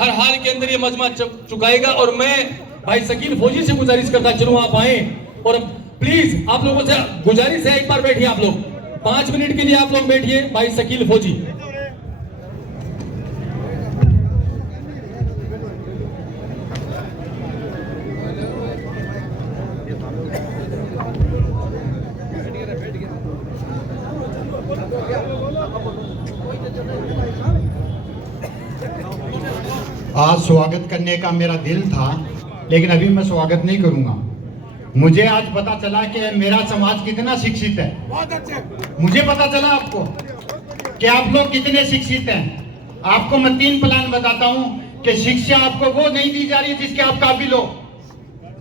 हर हाल के अंदर ये मजमा चुकाएगा। और मैं भाई शकील फौजी से गुजारिश करता चलूं आप आए, और प्लीज आप लोगों से गुजारिश है, एक बार बैठिए आप लोग, 5 मिनट के लिए आप लोग बैठिए। भाई शकील फौजी। आज स्वागत करने का मेरा दिल था, लेकिन अभी मैं स्वागत नहीं करूंगा। मुझे आज पता चला कि मेरा समाज कितना शिक्षित है। मुझे पता चला आपको कि आप लोग कितने शिक्षित हैं। आपको मैं 3 प्लान बताता हूं कि शिक्षा आपको वो नहीं दी जा रही है जिसके आप काबिल हो।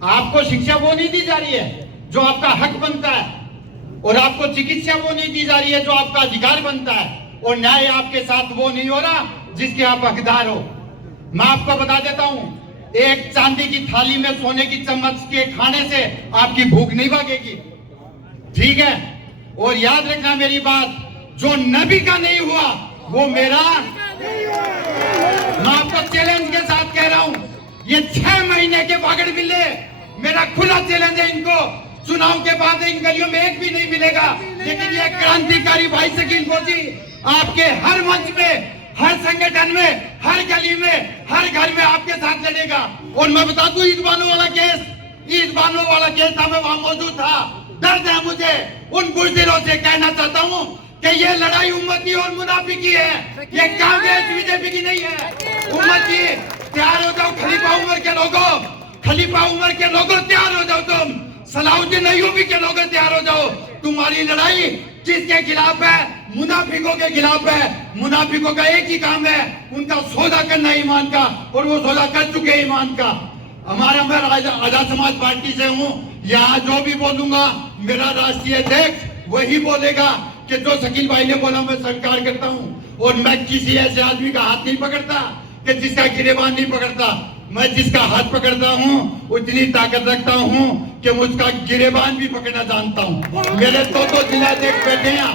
आपको शिक्षा वो नहीं दी जा रही है जो आपका हक बनता है, और आपको चिकित्सा वो नहीं दी जा रही है जो आपका अधिकार बनता है, और न्याय आपके साथ वो नहीं हो रहा जिसके आप हकदार हो। मैं आपको बता देता हूं, एक चांदी की थाली में सोने की चम्मच के खाने से आपकी भूख नहीं भागेगी, ठीक है। और याद रखना मेरी बात, जो नबी का नहीं हुआ वो मेरा। मैं आपको चैलेंज के साथ कह रहा हूं, ये 6 महीने के बागड़ बिल्ले, मेरा खुला चैलेंज है इनको। चुनाव के बाद इन गलियों में एक भी नहीं मिलेगा, लेकिन ये क्रांतिकारी भाई शकील फौजी आपके हर मंच में, हर संगठन में, हर गली में, हर घर में आपके साथ लड़ेगा। और मैं बता दूं, ईद बानो वाला केस था, मैं वहां मौजूद था। दर्द है मुझे उन बुज़दिलों से, कहना चाहता हूं कि ये लड़ाई उम्मती और मुनाफिकी है, ये कांग्रेस बीजेपी की नहीं है। उम्मती तैयार हो जाओ, खलीफा उमर के लोगों, खलीफा उमर के लोगों तैयार हो जाओ, तुम सलाउद्दीन अय्यूबी के लोग तैयार हो जाओ। तुम्हारी लड़ाई किसके खिलाफ है? मुनाफिकों के खिलाफ है। मुनाफिकों का एक ही काम है, उनका सौदा करना ईमान का, और वो सौदा कर चुके ईमान का। मैं आजाद समाज पार्टी से हूँ। यहाँ जो भी बोलूंगा मेरा राष्ट्रीय अध्यक्ष वही बोलेगा कि जो शकील भाई ने बोला मैं स्वीकार करता हूँ। और मैं किसी ऐसे आदमी का हाथ नहीं पकड़ता कि जिसका गिरेबान नहीं पकड़ता। मैं जिसका हाथ पकड़ता हूँ उतनी ताकत रखता हूँ कि मुझका गिरेबान भी पकड़ना जानता हूँ। मेरे 2 जिलाध्यक्ष बैठे हैं,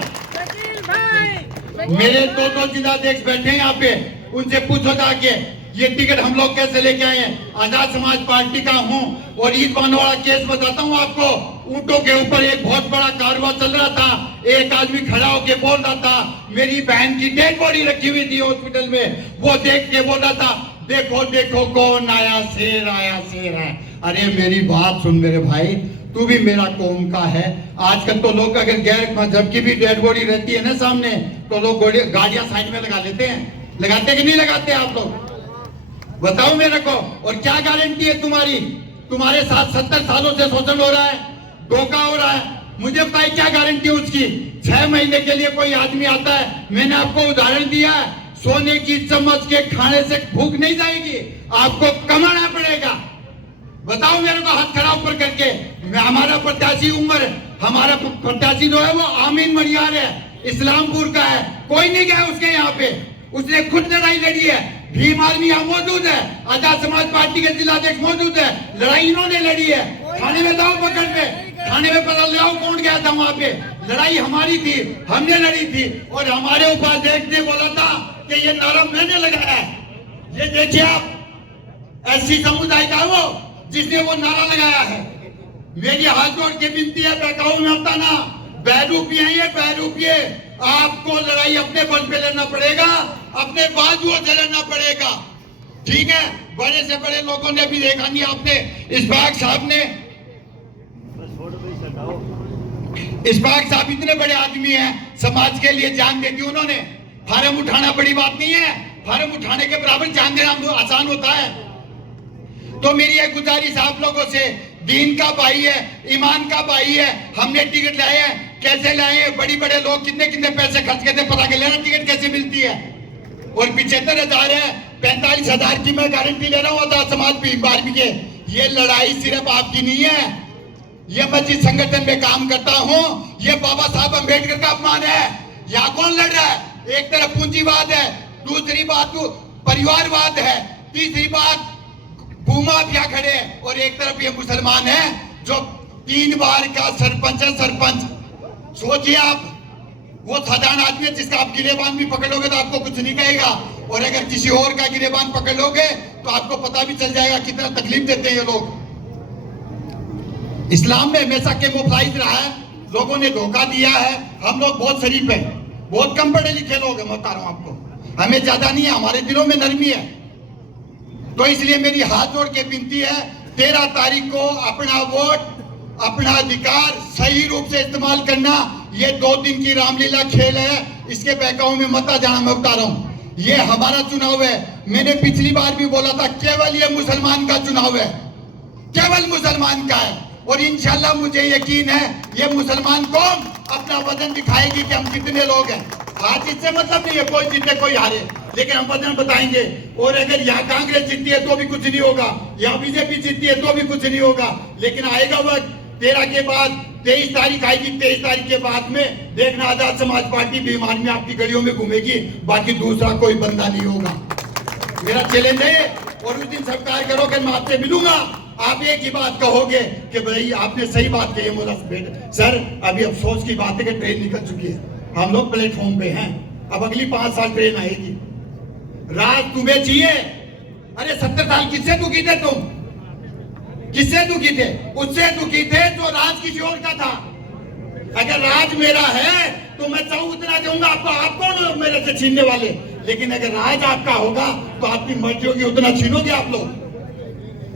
मेरे 2 जिलाध्यक्ष बैठे हैं यहाँ पे, उनसे पूछो जाके ये टिकट हम लोग कैसे लेके आए हैं। आजाद समाज पार्टी का हूँ। और ईद बानो वाला केस बताता हूँ आपको, ऊंटों के ऊपर एक बहुत बड़ा कारवां चल रहा था। एक आदमी खड़ा होके बोल रहा था, मेरी बहन की डेड बॉडी रखी हुई थी हॉस्पिटल में, वो देख के बोल रहा था, देखो देखो कौन आया, शेर आया, शेर है। अरे मेरी बात सुन मेरे भाई, तू भी मेरा कौम का है। आजकल तो लोग अगर गैर मजहब की भी डेड बॉडी रहती है ना सामने, तो लोग गाड़ियां साइड में लगा लेते हैं। लगाते कि नहीं लगाते आप लोग? बताओ मेरे को। और क्या गारंटी है तुम्हारी? तुम्हारे साथ 70 सालों से शोषण हो रहा है, धोखा हो रहा है। मुझे बताइए क्या गारंटी है उसकी? 6 महीने के लिए कोई आदमी आता है, मैंने आपको उदाहरण दिया है, सोने की चम्मच के खाने से भूख नहीं जाएगी, आपको कमाना पड़ेगा। बताओ मेरे को हाथ खड़ा ऊपर करके। हमारा प्रत्याशी उम्र, हमारा प्रत्याशी जो है वो आमीन मरियार है, इस्लामपुर का है। कोई नहीं गया उसके यहाँ पे, उसने खुद लड़ाई लड़ी है। भीम आर्मी यहाँ मौजूद है, आजाद समाज पार्टी के जिलाध्यक्ष मौजूद है, लड़ाई इन्होंने लड़ी है। थाने में जाओ पकड़ पे, थाने में पता लगाओ कौन गया था वहां पे। लड़ाई हमारी थी, हमने लड़ी थी। और हमारे उपाध्यक्ष ने बोला था कि ये नारा मैंने लगाया है। ये देखिए आप, एससी समुदाय का वो जिसने वो नारा लगाया है। मेरी हाथ जोड़ के विनती है, बहकाऊ में आता ना, बहरूपी है ये, बहरूपी। आपको लड़ाई अपने बल पे लेना पड़ेगा, अपने बाजुओं से लेना पड़ेगा, ठीक है। बड़े से बड़े लोगों ने भी देखा नहीं आपने, इस्बाक साहब ने, इस्बाक साहब इतने बड़े आदमी हैं, समाज के लिए जान दे दी उन्होंने। फार्म उठाना बड़ी बात नहीं है, फार्म उठाने के बराबर जान देना आसान होता है। तो मेरी एक गुजारिश आप लोगों से, दीन का भाई है, ईमान का भाई है, हमने टिकट लाए हैं। कैसे लाए हैं? बड़ी बड़े लोग कितने कितने पैसे खर्च करते, पता कर लेना टिकट कैसे मिलती है। और 75,000 है, 45,000 की मैं गारंटी ले रहा हूँ आजाद समाज भीम आर्मी के। ये लड़ाई सिर्फ आपकी नहीं है, ये मैं जिस संगठन में काम करता हूँ, ये बाबा साहब अम्बेडकर का अपमान है। यहाँ कौन लड़ रहा है? एक तरफ पूंजीवाद है, दूसरी बात परिवारवाद है, तीसरी बात भूमाफिया खड़े हैं, और एक तरफ ये मुसलमान है जो 3 बार का सरपंच है। सरपंच सोचिए आप, वो साधारण आदमी है जिसका आप गिरेबान भी पकड़ोगे तो आपको कुछ नहीं कहेगा। और अगर किसी और का गिरेबान पकड़ लोगे तो आपको पता भी चल जाएगा कितना तकलीफ देते हैं ये लोग। इस्लाम में हमेशा कैमोफ्लेज रहा है, लोगों ने धोखा दिया है। हम लोग बहुत शरीफ हैं, बहुत कम पढ़े लिखे लोग हैं, मैं बता रहा हूं आपको, हमें ज्यादा नहीं है, हमारे दिलों में नरमी है। तो इसलिए मेरी हाथ जोड़ के विनती है, 13 तारीख को अपना वोट, अपना अधिकार सही रूप से इस्तेमाल करना। ये 2 दिन की रामलीला खेल है, इसके बहकावे में मत आ जाना। मैं बता रहा हूं, ये हमारा चुनाव है। मैंने पिछली बार भी बोला था, केवल ये मुसलमान का चुनाव है, केवल मुसलमान का है। और इंशाल्लाह मुझे यकीन है ये मुसलमान कौम अपना वजन दिखाएगी कि हम कितने लोग हैं। आज इससे मतलब नहीं है कोई जीते कोई हारे, लेकिन हम वजन बताएंगे। और अगर यहाँ कांग्रेस जीतती है तो भी कुछ नहीं होगा, यहाँ बीजेपी जीतती है तो भी कुछ नहीं होगा। लेकिन आएगा वक्त 13 के बाद, 23 तारीख आएगी, 23 तारीख के बाद में देखना आजाद समाज पार्टी बेईमान में आपकी गलियों में घूमेगी, बाकी दूसरा कोई बंदा नहीं होगा। मेरा चैलेंज है। और उस दिन स्वीकार करोगे, मैं आपसे मिलूंगा, आप एक ही बात कहोगे कि भाई आपने सही बात कही है। मोला सर, अभी अफसोस की बात है कि ट्रेन निकल चुकी है, हम लोग प्लेटफॉर्म पे हैं, अब अगली 5 साल ट्रेन आएगी। राज तुम्हें चाहिए? अरे 70 साल किससे दुखी थे तुम? किससे दुखी थे? उससे दुखी थे जो राज किसी और का था। अगर राज मेरा है तो मैं चाहूं उतना दूंगा आपको, आप कौन मेरे से छीनने वाले? लेकिन अगर राज आपका होगा तो आपकी मर्जी होगी, उतना छीनोगे आप लोग।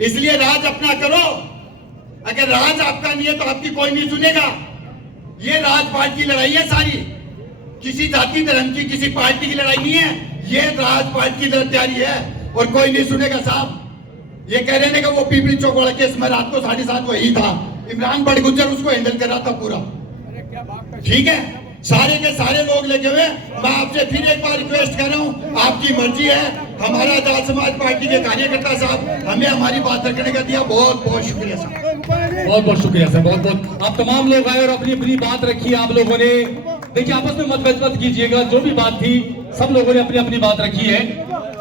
इसलिए राज अपना करो। अगर राज आपका नहीं है तो आपकी कोई नहीं सुनेगा। ये राजपाट की लड़ाई है सारी, किसी जाति धर्म की, किसी पार्टी की लड़ाई नहीं है, ये राजपाट की तैयारी है और कोई नहीं सुनेगा साहब। ये कह रहे हैं कि वो पीपली चौक वाला केस में रात को 7:30 वही था, इमरान बड़गुजर उसको हैंडल कर रहा था पूरा। ठीक है, सारे के सारे लोग लगे हुए। मैं आपसे फिर एक बार रिक्वेस्ट कर रहा हूँ, आपकी मर्जी है। हमारा आजाद समाज पार्टी के कार्यकर्ता साहब हमें हमारी बात रखने का दिया, बहुत बहुत शुक्रिया साहब। बहुत बहुत शुक्रिया सर, बहुत बहुत। आप तमाम लोग आए और अपनी अपनी बात रखी आप लोगों ने। देखिए, आपस में मतभेद मत कीजिएगा, जो भी बात थी सब लोगों ने अपनी अपनी बात रखी है।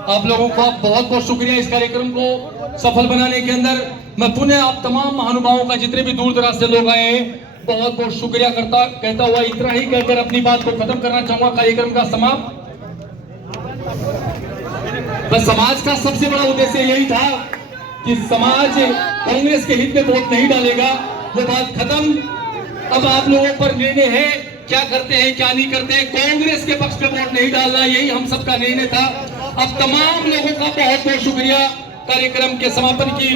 आप लोगों का बहुत बहुत शुक्रिया इस कार्यक्रम को सफल बनाने के अंदर। मैं पुनः आप तमाम महानुभावों का, जितने भी दूर दराज से लोग आए हैं, बहुत बहुत शुक्रिया कहता हुआ इतना ही कहकर अपनी बात को खत्म करना चाहूंगा। कार्यक्रम का समाप्त। बस समाज का सबसे बड़ा उद्देश्य यही था कि समाज कांग्रेस के हित में वोट नहीं डालेगा, वो बात खत्म। अब आप लोगों पर निर्णय है, क्या करते हैं क्या नहीं करते हैं। कांग्रेस के पक्ष में वोट नहीं डालना, यही हम सबका निर्णय था। अब तमाम लोगों का बहुत बहुत शुक्रिया कार्यक्रम के समापन की